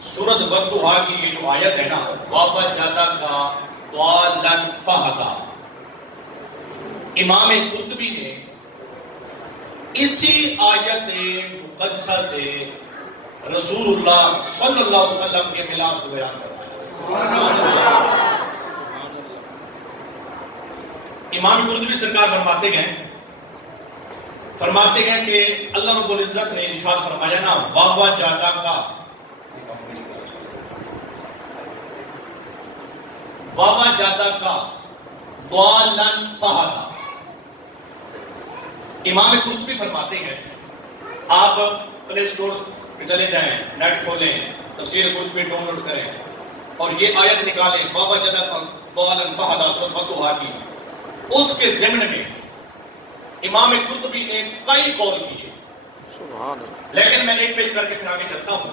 سورۃ والضحیٰ کی یہ جو آیت ہے نا، وَوَجَدَكَ ضَالًّا فَہَدَىٰ، امام قرطبی نے اسی آیت مقدسہ سے رسول اللہ صلی اللہ علیہ وسلم کے ملاد کو بیان کرتا ہے۔ امام قرطبی سرکار فرماتے ہیں کہ اللہ رب العزت نے ارشاد فرمایا نا، وَوَجَدَكَ ضَالًّا فَہَدَىٰ۔ امام قرطبی فرماتے ہیں، آپ پلے اسٹور پہ چلے جائیں، نیٹ کھولیں، تفسیر قرطبی ڈاؤن لوڈ کریں اور یہ آیت نکالیں، وَوَجَدَكَ ضَالًّا فَہَدَىٰ سورۃ والضحیٰ کی، اس کے ضمن میں امام قرطبی نے کئی قول کیے، لیکن میں ایک پیج کر کے پھر آگے چلتا ہوں۔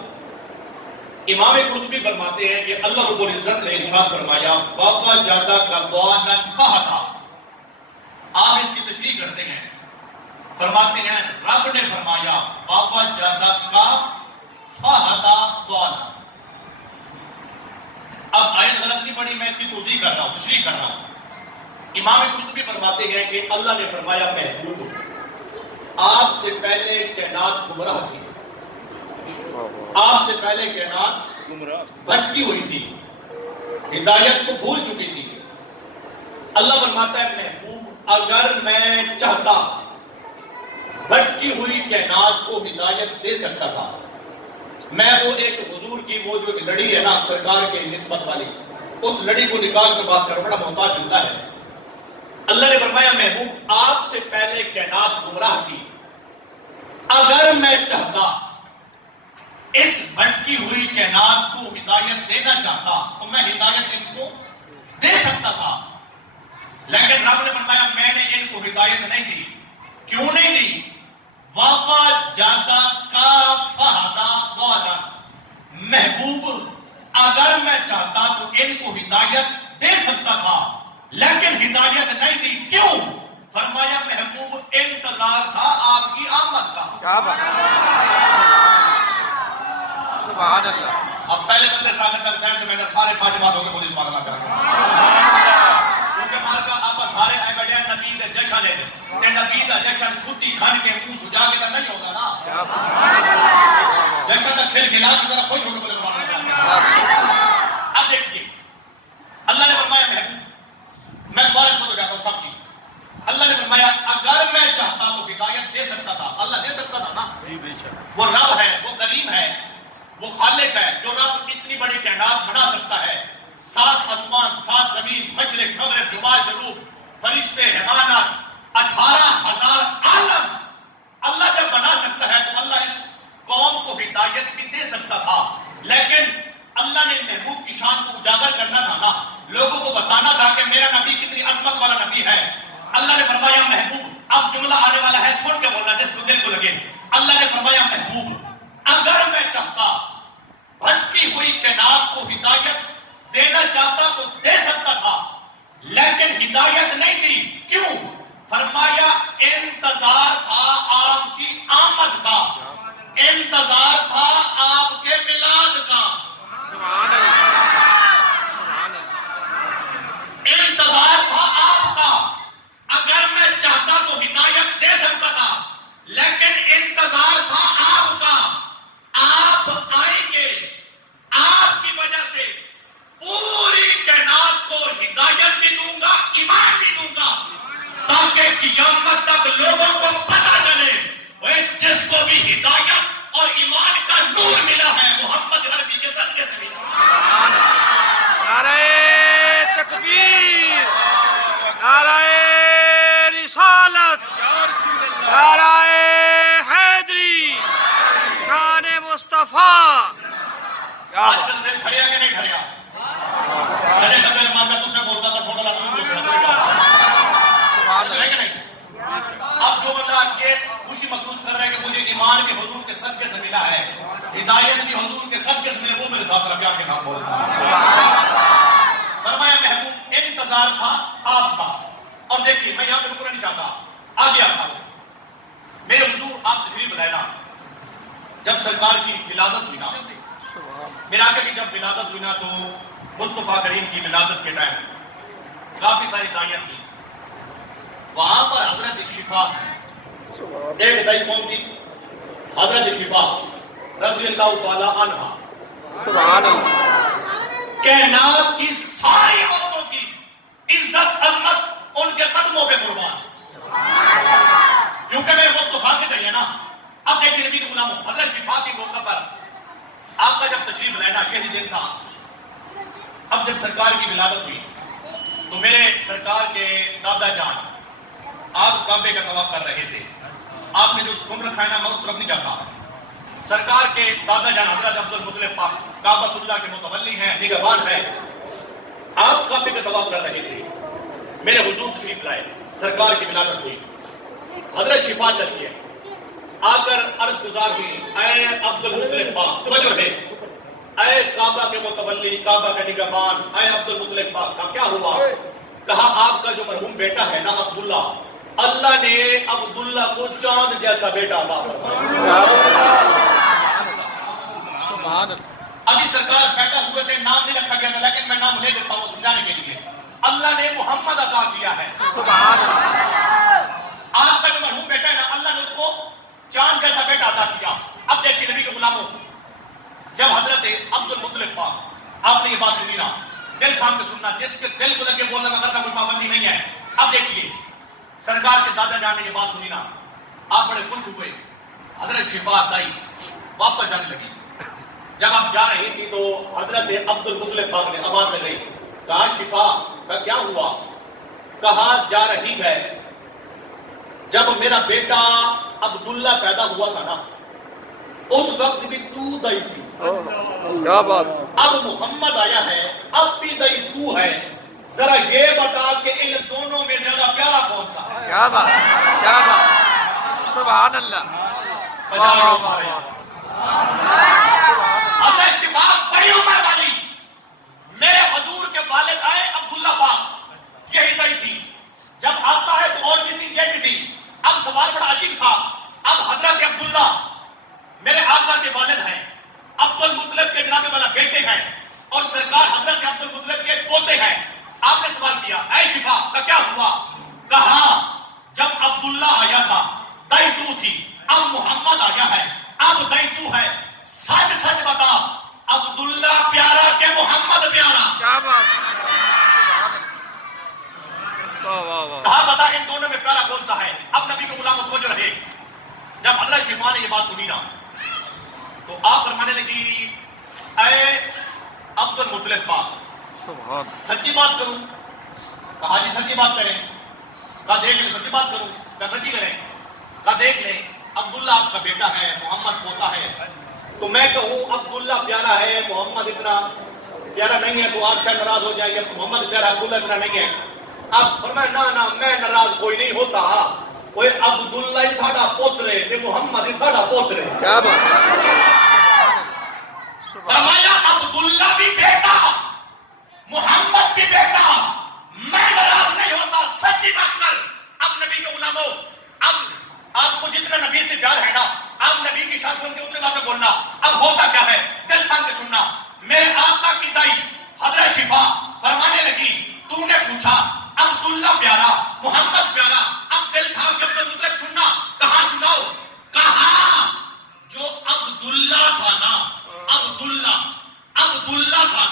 امام قرطبی فرماتے ہیں کہ اللہ رب العزت نے ارشاد فرمایا، وَوَجَدَكَ ضَالًّا فَہَدَىٰ۔ آپ اس کی تشریح کرتے ہیں، فرماتے ہیں رب نے فرمایا وَوَجَدَكَ فَہَدَىٰ ضَالًّا۔ اب آیت غلط نہیں پڑھی، میں اس کی توضیح کر رہا ہوں، تشریح کر رہا ہوں۔ امام قرطبی فرماتے ہیں کہ اللہ نے فرمایا محبوب، آپ سے پہلے کائنات گمراہ تھی، آپ سے پہلے کائنات بھٹکی ہوئی تھی، ہدایت کو بھول چکی تھی۔ اللہ فرماتا ہے محبوب، اگر میں چاہتا بھٹکی ہوئی کائنات کو ہدایت دے سکتا تھا، میں وہ ایک حضور کی وہ جو لڑی ہے نا سرکار کے نسبت والی، اس لڑی کو نکال کر بات کرو، بڑا محتاج ہوتا ہے۔ اللہ نے فرمایا محبوب، آپ سے پہلے کائنات گمراہ تھی، اگر میں چاہتا اس بھٹکی ہوئی کائنات کو ہدایت دینا چاہتا تو میں ہدایت ان کو دے سکتا تھا، لیکن رب نے فرمایا میں نے ان کو ہدایت نہیں دی۔ کیوں نہیں دی؟ وَوَجَدَكَ فَہَدَىٰ ضَالًّا، محبوب اگر میں چاہتا تو ان کو ہدایت دے سکتا تھا، لیکن ہدایت نہیں دی۔ کیوں؟ فرمایا محبوب انتظار تھا آپ کی آمد کا۔ سبحان اللہ۔ اب پہلے بندے ساکر تک جائیں سے میں نے سارے پانچ بات ہوگے پولیس والا نہ کریں، کیونکہ مار کا آپ سارے آئے بیٹھے ہیں نبی دے جشن ہے، کہ نبی دا جشن کھتی کھان کے منہ سجا کے تو نہیں ہوگا نا، جشن دا کھل کھلا کی طرح خوش ہوگے پولیس والا نہ کریں۔ اب دیکھئے اللہ نے فرمایا محبوب، میں دوبارہ اس کو جاتا ہوں سب کی، اللہ نے فرمایا اگر میں چاہتا تو ہدایت دے سکتا تھا، اللہ دے سکتا تھا نا، وہ رب ہے، وہ کریم ہے، وہ خالق ہے، جو رب اتنی بڑی کائنات بنا سکتا ہے، 7 آسمان 7 زمین، مشرق مغرب شمال جنوب، فرشتے حیوانات، 18,000 عالم اللہ جب بنا سکتا ہے تو اللہ اس قوم کو ہدایت بھی دے سکتا تھا، لیکن اللہ نے محبوب کی شان کو اجاگر کرنا تھا نا، لوگوں کو بتانا تھا کہ میرا نبی کتنی عظمت والا نبی ہے۔ اللہ نے فرمایا محبوب، اب جملہ آنے والا ہے سن کے بولنا جس کو دل کو لگے، اللہ نے فرمایا محبوب اگر میں چاہتا بھٹکی ہوئی کائنات کو ہدایت دینا چاہتا تو دے سکتا تھا، لیکن ہدایت نہیں دی۔ کیوں؟ فرمایا انتظار تھا آپ کی آمد کا، انتظار تھا آپ کے میلاد کا، انتظار تھا آپ کا۔ اگر میں چاہتا تو ہدایت دے سکتا تھا، لیکن انتظار تھا آپ کا، آپ آئیں گے، آپ کی وجہ سے پوری کائنات کو ہدایت بھی دوں گا، ایمان بھی دوں گا، تاکہ قیامت تک لوگوں کو پتہ چلے جس کو بھی ہدایت اور ایمان کا نور ملا ہے محمد عربی کے صدقے سے ملا۔ نعرہ تکبیر، نعرہ رسالت، نعرہ حیدری، شان مصطفیٰ۔ آج کل دل کھڑیا کہ نہیں کھڑیا؟ سڑے کبھے مارکا دوسرے بولتا تھا چھوٹا لگتا ہے کہ نہیں؟ اب جو بندہ یہ خوشی محسوس کر رہا ہے کہ مجھے ایمان کے حضور کے صدقے سے ملا ہے، ہدایت بھی حضور کے صدقے سے ملے، وہ میرے ساتھ رب کے ساتھ بول رہا ہے۔ فرمایا محبوب انتظار تھا آپ کا۔ اور دیکھیے میں یہاں پہ رکنا نہیں چاہتا، آگے آپ آگے میرے حضور آپ تشریف لائے نا، جب سرکار کی ولادت ہوئی نا، میرا کی جب ولادت ہوئی نا تو مصطفیٰ کریم کی ولادت کے ٹائم کافی ساری دائیاں تھیں. وہاں پر حضرت شفا ایک دائی کون تھی؟ حضرت شفا رضی اللہ تعالی عنہ. سبحان اللہ. کائنات کی ساری عورتوں کی عزت عظمت ان کے قدموں پہ قربان. کیونکہ میرے مصطفیٰ کی دائی ہے نا. اب دیکھیں نبی کے غلاموں حضرت شفا کی موقع پر آپ کا جب تشریف لینا کیسی دن تھا. اب جب سرکار کی ولادت ہوئی تو میرے سرکار کے دادا جان آپ کعبے کا طواف کر رہے تھے. آپ نے جو سن رکھا ہے نا میں اس طرف نہیں جاتا. سرکار کے دادا جان حضرت عبد المطلب پاک کعبۃ اللہ کے متولی ہیں, نگہبان ہیں. آپ کعبے کا طواف کر رہے تھے, میرے حضور تشریف لائے, سرکار کی ولادت ہوئی. حضرت شفا چلتی ہے آ کر عرض گزار ہوئی, اے عبد المطلب پاک توجہ ہے, اے کعبہ کے متولی, کعبہ کا نگہبان, اے عبد المطلب پاک کا کیا ہوا؟ کہا آپ کا جو مرحوم بیٹا ہے نا عبداللہ, اللہ نے عبداللہ کو چاند جیسا بیٹا عطا فرمایا. ابھی سرکار پیدا ہوئے تھے, نام نہیں رکھا گیا تھا, لیکن میں نام لے دیتا ہوں سمجھانے کے لیے. اللہ نے محمد عطا کیا ہے. آپ کا جو مرحوم بیٹا ہے نا اللہ نے اس کو چاند جیسا بیٹا عطا کیا. اب دیکھیے نبی کے غلاموں, جب حضرت عبد المطلب پاک آپ نے یہ بات سنی نا, دل تھام کے سننا, جس کے دل کو لگے بولنا میں کرنا کوئی پابندی نہیں ہے. اب دیکھیے سرکار کے دادا جان نے یہ بات سنی نا, آپ بڑے خوش ہوئے. حضرت شفا دائی واپس جانے لگی. جب آپ جا رہی تھی تو حضرت عبد المطلب پاک نے آواز میں گئی, کہا شفا کا کیا ہوا؟ کہا جا رہی ہے, جب میرا بیٹا عبداللہ پیدا ہوا تھا نا اس وقت بھی تو دائی تھی. کیا بات. اب محمد آیا ہے, اب بھی دائی تو ہے. ذرا یہ بتا کہ ان دونوں میں زیادہ پیارا کون سا ہے؟ کیا بات, کیا بات. سبحان اللہ. بجائے ہمارے حضرت شفا بڑی عمر والی, میرے حضور کے والد آئے عبداللہ پاک, یہی دائی تھی. جب آتا ہے تو اور بھی تھی, یہ بھی تھی. اب سوال بڑا عجیب تھا. اب حضرت عبداللہ میرے آقا کے والد ہیں, عبد المطلب کے جناب والا بیٹے ہیں, اور سرکار حضرت عبد المطلب کے پوتے ہیں. آپ نے سوال کیا, اے شفا کا کیا ہوا؟ کہا جب عبداللہ آیا تھا دائی تو تھی, اب محمد آیا ہے, اب دائی تو ہے. سچ سچ بتا, عبداللہ پیارا کہ محمد پیارا؟ کیا بات. واہ واہ واہ. کہا بتا ان دونوں میں پیارا کون سا ہے؟ اب نبی کے غلام توجہ رہے. جب حضرت شفا نے یہ بات سنی نا تو آپ فرمانے لگی, اے عبد المطلب پاک سچی بات کروں؟ کہا جی سچی بات کریں. کہا دیکھ لیں سچی بات کروں. کہا سچی کریں. کہا دیکھ لیں عبداللہ آپ کا بیٹا ہے, محمد پوتا ہے, تو میں کہوں عبداللہ پیارا ہے, محمد اتنا پیارا نہیں ہے, تو آپ شاید ناراض ہو جائیں گے. محمد پیارا, عبداللہ اتنا نہیں ہے. آپ فرمائے نا میں ناراض کوئی نہیں ہوتا, کوئی عبداللہ ہی ساڑا پوترے تے محمد ہی ساڑا پوترے. کیا بات. فرمایا عبداللہ بھی بیٹا, محمد بھی بیٹا, میں ناراض نہیں ہوتا, سچی بات کر. اب نبی کے غلاموں, اب آپ کو جتنا نبی سے پیار ہے نا, آپ نبی کی شان سن کے اتنے باتیں بولنا. اب ہوتا کیا ہے, دل تھام کے سننا. میرے آقا کی دائی حضرت شفا فرمانے لگی, تو نے پوچھا عبداللہ پیارا, محمد پیارا, اب دل تھام کے مطلب سننا. کہاں سناؤ؟ کہاں جو عبداللہ تھا نا, عبداللہ تھا